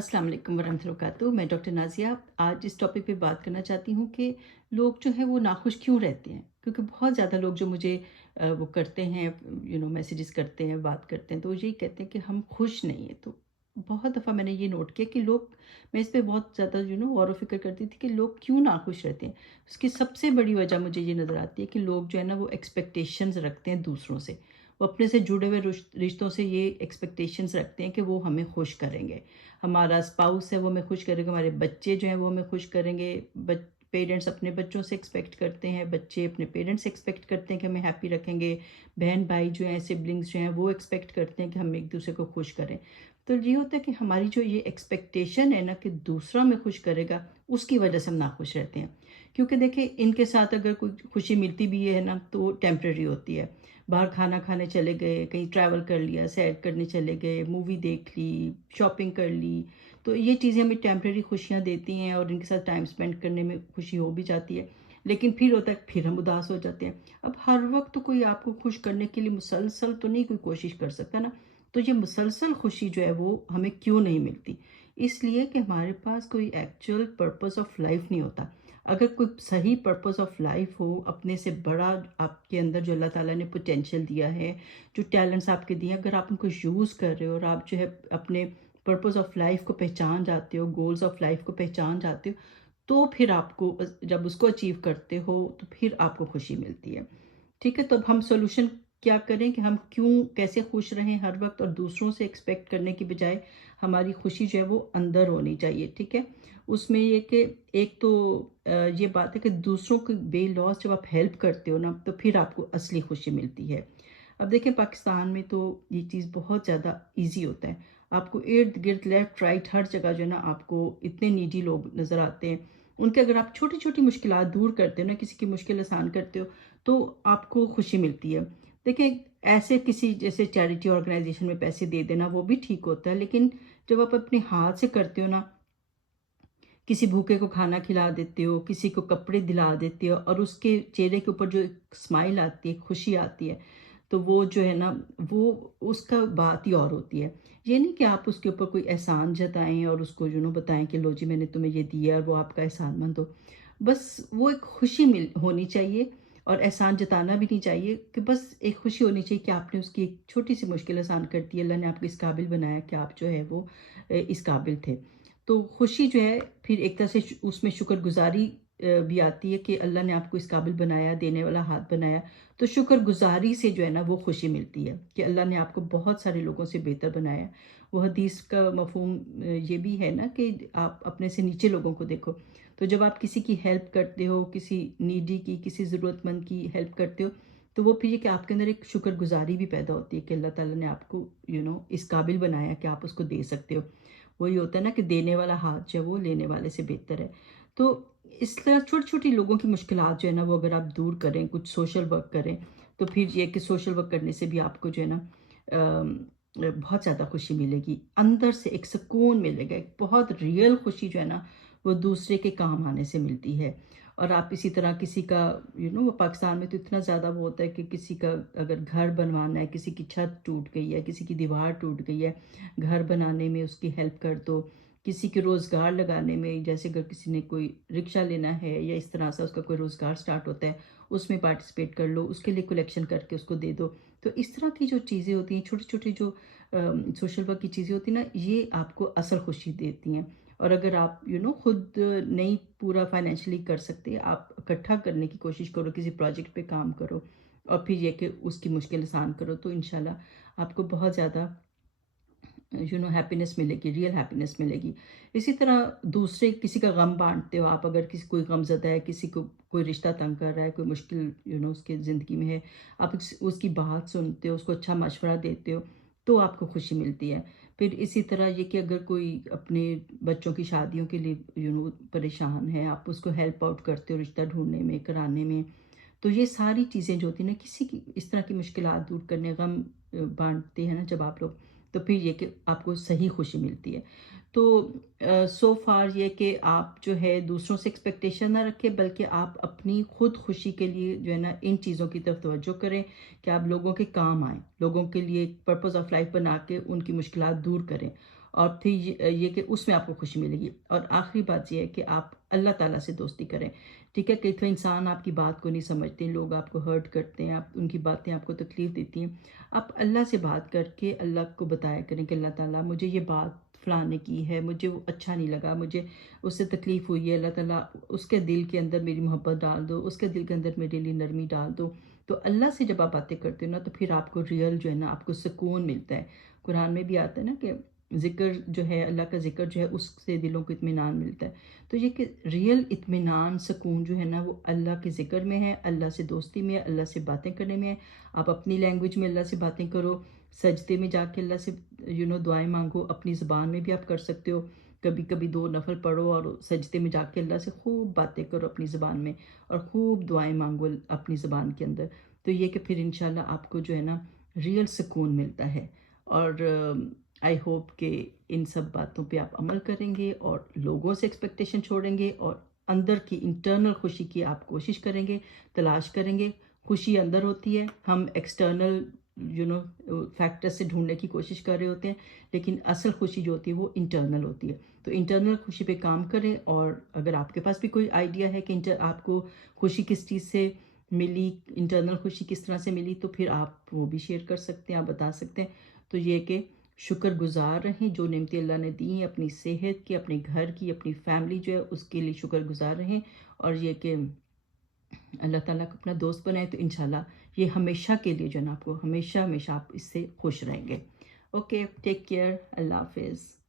अस्सलाम वालेकुम वरहमतुल्लाहि वबरकातुहू। मैं डॉक्टर नाज़िया आज इस टॉपिक पे बात करना चाहती हूँ कि लोग जो हैं वो नाखुश क्यों रहते हैं? क्योंकि बहुत ज़्यादा लोग जो मुझे वो करते हैं, मैसेजेस करते हैं, बात करते हैं, तो यही कहते हैं कि हम खुश नहीं हैं। तो बहुत दफ़ा मैंने ये नोट किया कि लोग, मैं इस पे बहुत ज़्यादा गौर व फ़िक्र करती थी कि लोग क्यों नाखुश रहते हैं। उसकी सबसे बड़ी वजह मुझे ये नज़र आती है कि लोग जो है ना वो एक्सपेक्टेशंस रखते हैं दूसरों से। वो अपने से जुड़े हुए रिश्तों से ये एक्सपेक्टेशंस रखते हैं कि वो हमें खुश करेंगे। हमारा स्पाउस है वो हमें खुश करेगा, हमारे बच्चे जो हैं वो हमें खुश करेंगे। पेरेंट्स अपने बच्चों से एक्सपेक्ट करते हैं, बच्चे अपने पेरेंट्स से एक्सपेक्ट करते हैं कि हमें हैप्पी रखेंगे। बहन भाई जो हैं, सिबलिंग्स जो हैं, वो एक्सपेक्ट करते हैं कि हम एक दूसरे को खुश करें। तो ये होता है कि हमारी जो ये एक्सपेक्टेशन है ना कि दूसरा हमें खुश करेगा, उसकी वजह से हम नाखुश रहते हैं। क्योंकि देखिए, इनके साथ अगर कोई खुशी मिलती भी है ना तो टेम्परेरी होती है। बाहर खाना खाने चले गए, कहीं ट्रैवल कर लिया, सैर करने चले गए, मूवी देख ली, शॉपिंग कर ली, तो ये चीज़ें हमें टेम्परेरी खुशियाँ देती हैं और इनके साथ टाइम स्पेंड करने में खुशी हो भी जाती है। लेकिन फिर होता है, फिर हम उदास हो जाते हैं। अब हर वक़्त तो कोई आपको खुश करने के लिए मुसलसल तो नहीं कोई कोशिश कर सकता ना, तो ये मुसलसल खुशी जो है वो हमें क्यों नहीं मिलती? इसलिए कि हमारे पास कोई एक्चुअल पर्पस ऑफ लाइफ़ नहीं होता। अगर कोई सही पर्पस ऑफ लाइफ हो, अपने से बड़ा आपके अंदर जो अल्लाह ताला ने पोटेंशियल दिया है, जो टैलेंट्स आपके दिए हैं, अगर आप उनको यूज़ कर रहे हो और आप जो है अपने पर्पस ऑफ लाइफ को पहचान जाते हो, गोल्स ऑफ लाइफ को पहचान जाते हो, तो फिर आपको जब उसको अचीव करते हो तो फिर आपको खुशी मिलती है। ठीक है, तो अब हम सॉल्यूशन क्या करें कि हम क्यों कैसे खुश रहें हर वक़्त, और दूसरों से एक्सपेक्ट करने की बजाय हमारी खुशी जो है वो अंदर होनी चाहिए, ठीक है? उसमें ये कि एक तो ये बात है कि दूसरों की बेलौस जब आप हेल्प करते हो ना, तो फिर आपको असली खुशी मिलती है। अब देखिए, पाकिस्तान में तो ये चीज़ बहुत ज़्यादा ईज़ी होता है। आपको इर्द-गिर्द, लेफ्ट, राइट हर जगह जो है ना आपको इतने नीडी लोग नज़र आते हैं। उनके अगर आप छोटी-छोटी मुश्किलात दूर करते हो ना, किसी की मुश्किल आसान करते हो, तो आपको खुशी मिलती है। देखिए, ऐसे किसी जैसे चैरिटी ऑर्गेनाइज़ेशन में पैसे दे देना वो भी ठीक होता है, लेकिन जब आप अपने हाथ से करते हो ना, किसी भूखे को खाना खिला देते हो, किसी को कपड़े दिला देते हो और उसके चेहरे के ऊपर जो एक स्माइल आती है, खुशी आती है, तो वो जो है ना, वो उसका बात ही और होती है। ये नहीं कि आप उसके ऊपर कोई एहसान जताएँ और उसको बताएँ कि लो जी मैंने तुम्हें ये दिया और वो आपका एहसानमंद हो। बस वो एक खुशी मिल होनी चाहिए, और एहसान जताना भी नहीं चाहिए, कि बस एक खुशी होनी चाहिए कि आपने उसकी एक छोटी-सी मुश्किल आसान कर दी, अल्लाह ने आपको इस काबिल बनाया कि आप जो है वो इस काबिल थे। तो खुशी जो है फिर एक तरह से उसमें शुक्रगुज़ारी भी आती है कि अल्लाह ने आपको इस काबिल बनाया, देने वाला हाथ बनाया। तो शुक्रगुज़ारी से जो है ना वो खुशी मिलती है कि अल्लाह ने आपको बहुत सारे लोगों से बेहतर बनाया। वो हदीस का मफ़हूम ये भी है ना कि आप अपने से नीचे लोगों को देखो। तो जब आप किसी की हेल्प करते हो, किसी नीडी की, किसी ज़रूरतमंद की हेल्प करते हो, तो वो फिर ये कि आपके अंदर एक शुक्रगुज़ारी भी पैदा होती है कि अल्लाह ताला ने आपको इस काबिल बनाया कि आप उसको दे सकते हो। वही होता है ना कि देने वाला हाथ जो है वो लेने वाले से बेहतर है। तो इस तरह छोटी-छोटी लोगों की मुश्किलात जो है ना वो अगर आप दूर करें, कुछ सोशल वर्क करें, तो फिर ये कि सोशल वर्क करने से भी आपको जो है ना बहुत ज़्यादा खुशी मिलेगी। अंदर से एक सुकून मिलेगा, एक बहुत रियल खुशी जो है ना वो दूसरे के काम आने से मिलती है। और आप इसी तरह किसी का वो पाकिस्तान में तो इतना ज़्यादा वो होता है कि किसी का अगर घर बनवाना है, किसी की छत टूट गई है, किसी की दीवार टूट गई है, घर बनाने में उसकी हेल्प कर दो। किसी के रोज़गार लगाने में, जैसे अगर किसी ने कोई रिक्शा लेना है या इस तरह से उसका कोई रोज़गार स्टार्ट होता है, उसमें पार्टिसिपेट कर लो, उसके लिए कलेक्शन करके उसको दे दो। तो इस तरह की जो चीज़ें होती हैं, छोटी-छोटी जो सोशल वर्क की चीज़ें होती हैं ना, ये आपको असल खुशी देती हैं। और अगर आप खुद नहीं पूरा फाइनेंशियली कर सकते, आप इकट्ठा करने की कोशिश करो, किसी प्रोजेक्ट पे काम करो और फिर ये कि उसकी मुश्किल आसान करो, तो इंशाल्लाह आपको बहुत ज़्यादा हैप्पीनेस मिलेगी, रियल हैप्पीनेस मिलेगी। इसी तरह दूसरे किसी का गम बाँटते हो आप, अगर किसी कोई गमज़दा है, किसी को कोई रिश्ता तंग कर रहा है, कोई मुश्किल उसकी ज़िंदगी में है, आप उसकी बात सुनते हो, उसको अच्छा मशवरा देते हो, तो आपको खुशी मिलती है। फिर इसी तरह ये कि अगर कोई अपने बच्चों की शादियों के लिए परेशान है, आप उसको हेल्प आउट करते हो रिश्ता ढूँढने में, कराने में। तो ये सारी चीज़ें जो होती हैं ना, किसी की इस तरह की मुश्किलात दूर करने, गम बाँटते हैं ना जब आप लोग, तो फिर ये कि आपको सही खुशी मिलती है। तो सो फार ये कि आप जो है दूसरों से एक्सपेक्टेशन ना रखें, बल्कि आप अपनी खुद खुशी के लिए जो है ना इन चीज़ों की तरफ तवज्जो करें कि आप लोगों के काम आएँ, लोगों के लिए पर्पस ऑफ लाइफ बना के उनकी मुश्किलात दूर करें। اور پھر یہ کہ اس میں آپ کو خوشی ملے گی. اور آخری بات یہ ہے کہ آپ اللہ تعالیٰ سے دوستی کریں. ٹھیک ہے، کئی دفعہ انسان آپ کی بات کو نہیں سمجھتے، لوگ آپ کو ہرٹ کرتے ہیں، آپ ان کی باتیں آپ کو تکلیف دیتی ہیں. آپ اللہ سے بات کر کے اللہ کو بتایا کریں کہ اللہ تعالیٰ مجھے یہ بات فلاں نے کی ہے، مجھے وہ اچھا نہیں لگا، مجھے اس سے تکلیف ہوئی ہے، اللہ تعالیٰ اس کے دل کے اندر میری محبت ڈال دو، اس کے دل کے اندر میرے لیے نرمی ڈال دو. تو اللہ سے جب آپ باتیں کرتے ہو نا تو پھر آپ کو ریئل جو ہے نا آپ کو سکون ملتا ہے. قرآن میں بھی آتا ہے نا کہ ذکر جو ہے، اللہ کا ذکر جو ہے اس سے دلوں کو اطمینان ملتا ہے. تو یہ کہ ریئل اطمینان سکون جو ہے نا وہ اللہ کے ذکر میں ہے، اللہ سے دوستی میں ہے، اللہ سے باتیں کرنے میں ہے. آپ اپنی لینگویج میں اللہ سے باتیں کرو، سجدے میں جا کے اللہ سے دعائیں مانگو. اپنی زبان میں بھی آپ کر سکتے ہو، کبھی کبھی 2 نفل پڑھو اور سجدے میں جا کے اللہ سے خوب باتیں کرو اپنی زبان میں، اور خوب دعائیں مانگو اپنی زبان کے اندر. تو یہ کہ پھر انشاءاللہ آپ کو جو ہے نا ریئل سکون ملتا ہے. اور آئی ہوپ کہ ان سب باتوں پہ آپ عمل کریں گے اور لوگوں سے ایکسپیکٹیشن چھوڑیں گے، اور اندر کی انٹرنل خوشی کی آپ کوشش کریں گے، تلاش کریں گے. خوشی اندر ہوتی ہے، ہم ایکسٹرنل فیکٹر سے ڈھونڈنے کی کوشش کر رہے ہوتے ہیں، لیکن اصل خوشی جو ہوتی ہے وہ انٹرنل ہوتی ہے. تو انٹرنل خوشی پہ کام کریں. اور اگر آپ کے پاس بھی کوئی آئیڈیا ہے کہ آپ کو خوشی کس چیز سے ملی، انٹرنل خوشی کس طرح سے ملی، تو پھر آپ وہ بھی شیئر کر سکتے ہیں، آپ بتا سکتے ہیں. تو یہ کہ شکر گزار رہیں جو نعمتیں اللہ نے دی ہیں، اپنی صحت کی، اپنے گھر کی، اپنی فیملی جو ہے اس کے لیے شکر گزار رہیں. اور یہ کہ اللہ تعالیٰ کو اپنا دوست بنائیں تو انشاءاللہ یہ ہمیشہ کے لیے جو ہے نا آپ کو ہمیشہ ہمیشہ آپ اس سے خوش رہیں گے. اوکے، ٹیک کیئر، اللہ حافظ.